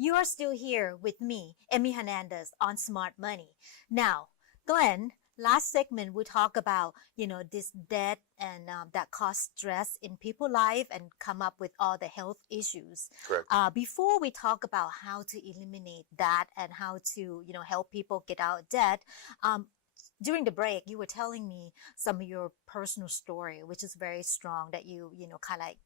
You are still here with me, Emmy Hernandez, on Smart Money. Now, Glenn, last segment we talk about, this debt and that cause stress in people's life and come up with all the health issues. Correct. Before we talk about how to eliminate that and how to, help people get out of debt, during the break, you were telling me some of your personal story, which is very strong that kind of like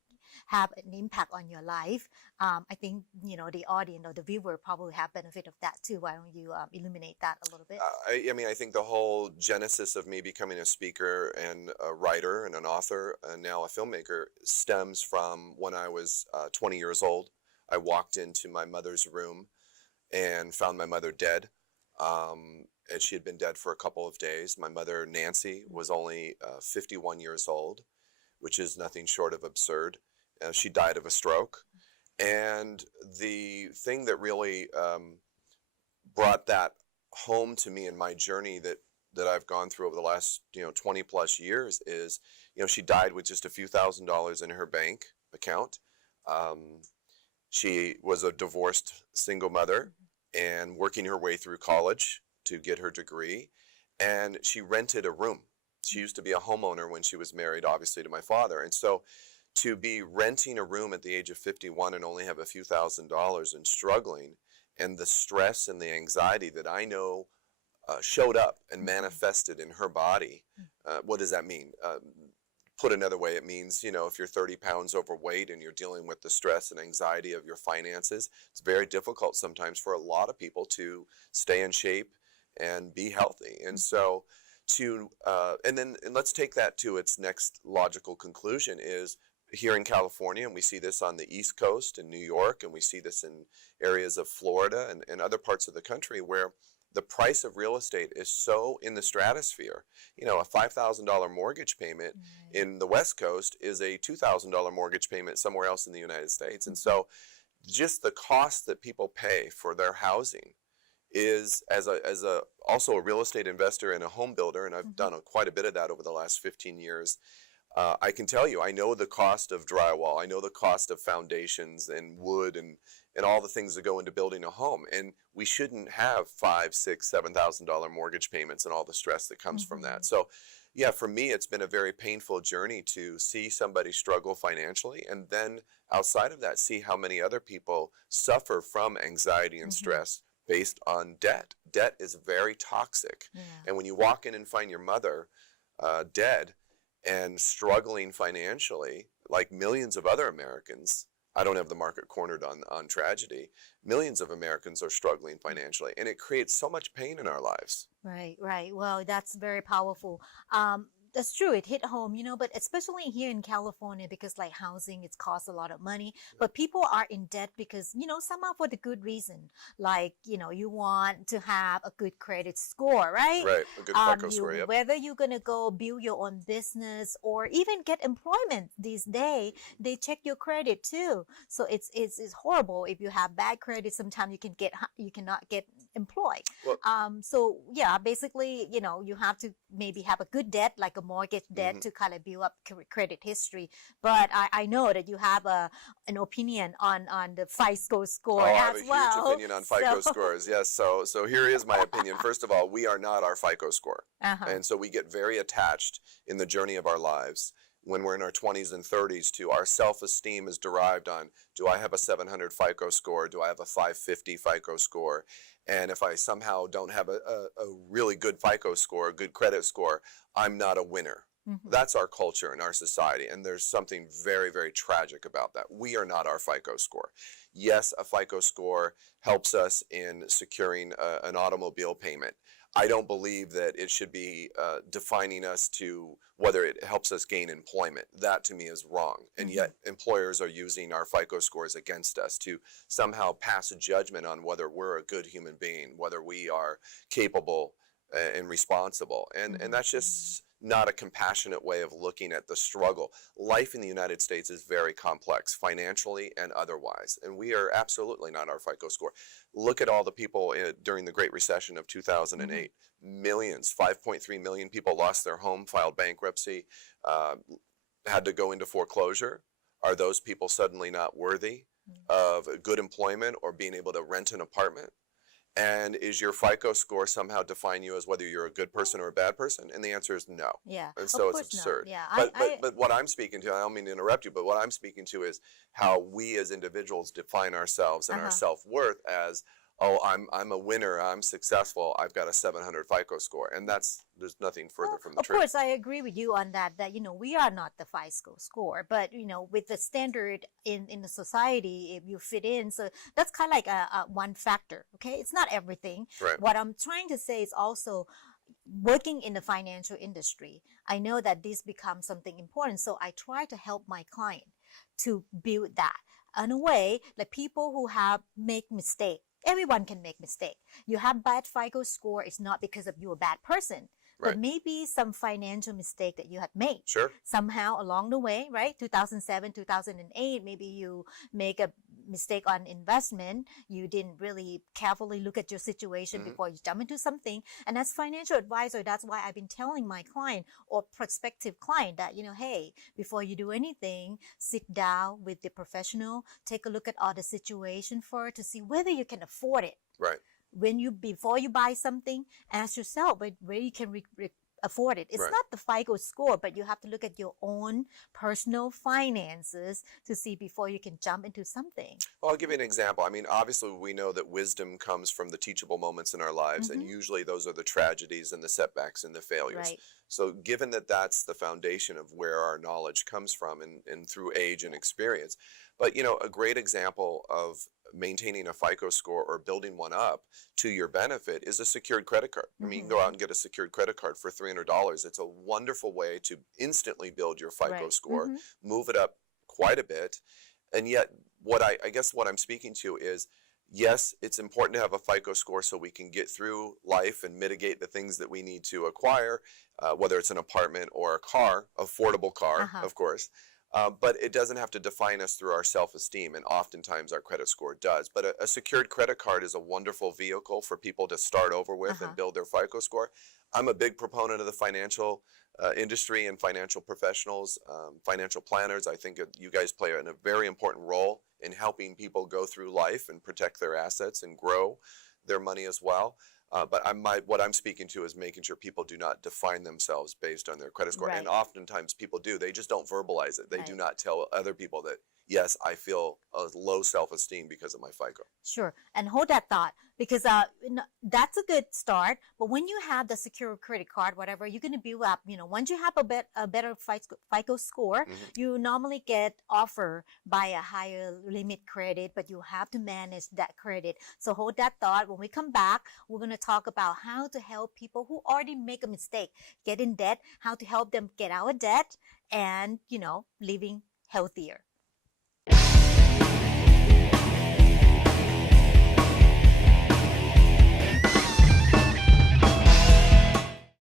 have an impact on your life. I think, the audience or the viewer probably have benefit of that too. Why don't you illuminate that a little bit? I think the whole genesis of me becoming a speaker and a writer and an author and now a filmmaker stems from when I was 20 years old. I walked into my mother's room and found my mother dead. And she had been dead for a couple of days. My mother, Nancy, was only 51 years old, which is nothing short of absurd. She died of a stroke. And the thing that really brought that home to me in my journey that I've gone through over the last 20 plus years is, she died with just a few $1,000s in her bank account. She was a divorced single mother and working her way through college to get her degree, and she rented a room. She used to be a homeowner when she was married, obviously, to my father. And so to be renting a room at the age of 51 and only have a few $1,000s and struggling, and the stress and the anxiety that I know showed up and manifested in her body, what does that mean? Put another way, it means, if you're 30 pounds overweight and you're dealing with the stress and anxiety of your finances, it's very difficult sometimes for a lot of people to stay in shape and be healthy. And so and let's take that to its next logical conclusion is here in California, and we see this on the East Coast in New York, and we see this in areas of Florida and other parts of the country where the price of real estate is so in the stratosphere. A $5,000 mortgage payment in the West Coast is a $2,000 mortgage payment somewhere else in the United States. And so just the cost that people pay for their housing is, as also a real estate investor and a home builder, and I've done quite a bit of that over the last 15 years, I can tell you, I know the cost of drywall, I know the cost of foundations and wood and all the things that go into building a home. And we shouldn't have $5,000, $6,000, $7,000 mortgage payments and all the stress that comes from that. So yeah, for me, it's been a very painful journey to see somebody struggle financially, and then outside of that, see how many other people suffer from anxiety and stress based on debt. Debt is very toxic. Yeah. And when you walk in and find your mother dead and struggling financially, like millions of other Americans, I don't have the market cornered on tragedy. Millions of Americans are struggling financially, and it creates so much pain in our lives. Right, right. Well, that's very powerful. That's true. It hit home, but especially here in California, because like housing, it's costs a lot of money, but people are in debt because, somehow for the good reason, like, you want to have a good credit score, right? Right, a good FICO score, yep. Whether you're going to go build your own business or even get employment these days, they check your credit too. So it's horrible. If you have bad credit, sometimes you cannot get employed. Well, so yeah, basically, you have to maybe have a good debt, like a mortgage debt, to kind of build up credit history. But I know that you have an opinion on the FICO score I as have a well. huge opinion on FICO scores. Yes, so here is my opinion. First of all, we are not our FICO score. And so we get very attached in the journey of our lives when we're in our 20s and 30s to our self-esteem is derived on, do I have a 700 FICO score? Do I have a 550 FICO score? And if I somehow don't have a really good FICO score, a good credit score, I'm not a winner. That's our culture and our society, and there's something very, very tragic about that. We are not our FICO score. Yes, a FICO score helps us in securing an automobile payment. I don't believe that it should be defining us to whether it helps us gain employment. That to me is wrong. And yet employers are using our FICO scores against us to somehow pass a judgment on whether we're a good human being, whether we are capable and responsible. And that's just not a compassionate way of looking at the struggle. Life in the United States is very complex, financially and otherwise, and we are absolutely not our FICO score. Look at all the people during the Great Recession of 2008. Millions, 5.3 million people lost their home, filed bankruptcy, had to go into foreclosure. Are those people suddenly not worthy of good employment or being able to rent an apartment? And is your FICO score somehow define you as whether you're a good person or a bad person? And the answer is no. Yeah, And of so it's course not. absurd. Yeah, But what I'm speaking to, I don't mean to interrupt you, but what I'm speaking to is how we as individuals define ourselves and our self-worth as, oh, I'm a winner, I'm successful, I've got a 700 FICO score. And there's nothing further from the of truth. course, I agree with you on that, we are not the FICO score, but, with the standard in the society, if you fit in, so that's kind of like a one factor, okay? It's not everything. Right. What I'm trying to say is also working in the financial industry, I know that this becomes something important, so I try to help my client to build that. In a way, like people who have make mistake, everyone can make mistake. You have bad FICO score, it's not because of you're a bad person. But maybe some financial mistake that you had made. Sure. Somehow along the way, right? 2007, 2008, maybe you make a mistake on investment. You didn't really carefully look at your situation before you jump into something. And as financial advisor, that's why I've been telling my client or prospective client that, hey, before you do anything, sit down with the professional, take a look at all the situation first to see whether you can afford it. Right. Before you buy something, ask yourself where you can afford it. It's Right. not the FICO score, but you have to look at your own personal finances to see before you can jump into something. Well, I'll give you an example. I mean, obviously, we know that wisdom comes from the teachable moments in our lives, and usually those are the tragedies and the setbacks and the failures. Right. So given that that's the foundation of where our knowledge comes from and through age and experience, but, a great example of maintaining a FICO score or building one up to your benefit is a secured credit card. I mean, you can go out and get a secured credit card for $300. It's a wonderful way to instantly build your FICO score, move it up quite a bit. And yet, I guess what I'm speaking to is, yes, it's important to have a FICO score so we can get through life and mitigate the things that we need to acquire, whether it's an apartment or a car, affordable car, of course. But it doesn't have to define us through our self-esteem, and oftentimes our credit score does. But a secured credit card is a wonderful vehicle for people to start over with and build their FICO score. I'm a big proponent of the financial industry and financial professionals, financial planners. I think you guys play a very important role in helping people go through life and protect their assets and grow their money as well. But what I'm speaking to is making sure people do not define themselves based on their credit score. Right. And oftentimes people do. They just don't verbalize it. They do not tell other people that, yes, I feel a low self-esteem because of my FICO. Sure. And hold that thought, because that's a good start. But when you have the secure credit card, whatever, you're going to build up, once you have a better FICO score, you normally get offered by a higher limit credit, but you have to manage that credit. So hold that thought. When we come back, we're going to talk about how to help people who already make a mistake, get in debt, how to help them get out of debt and, living healthier.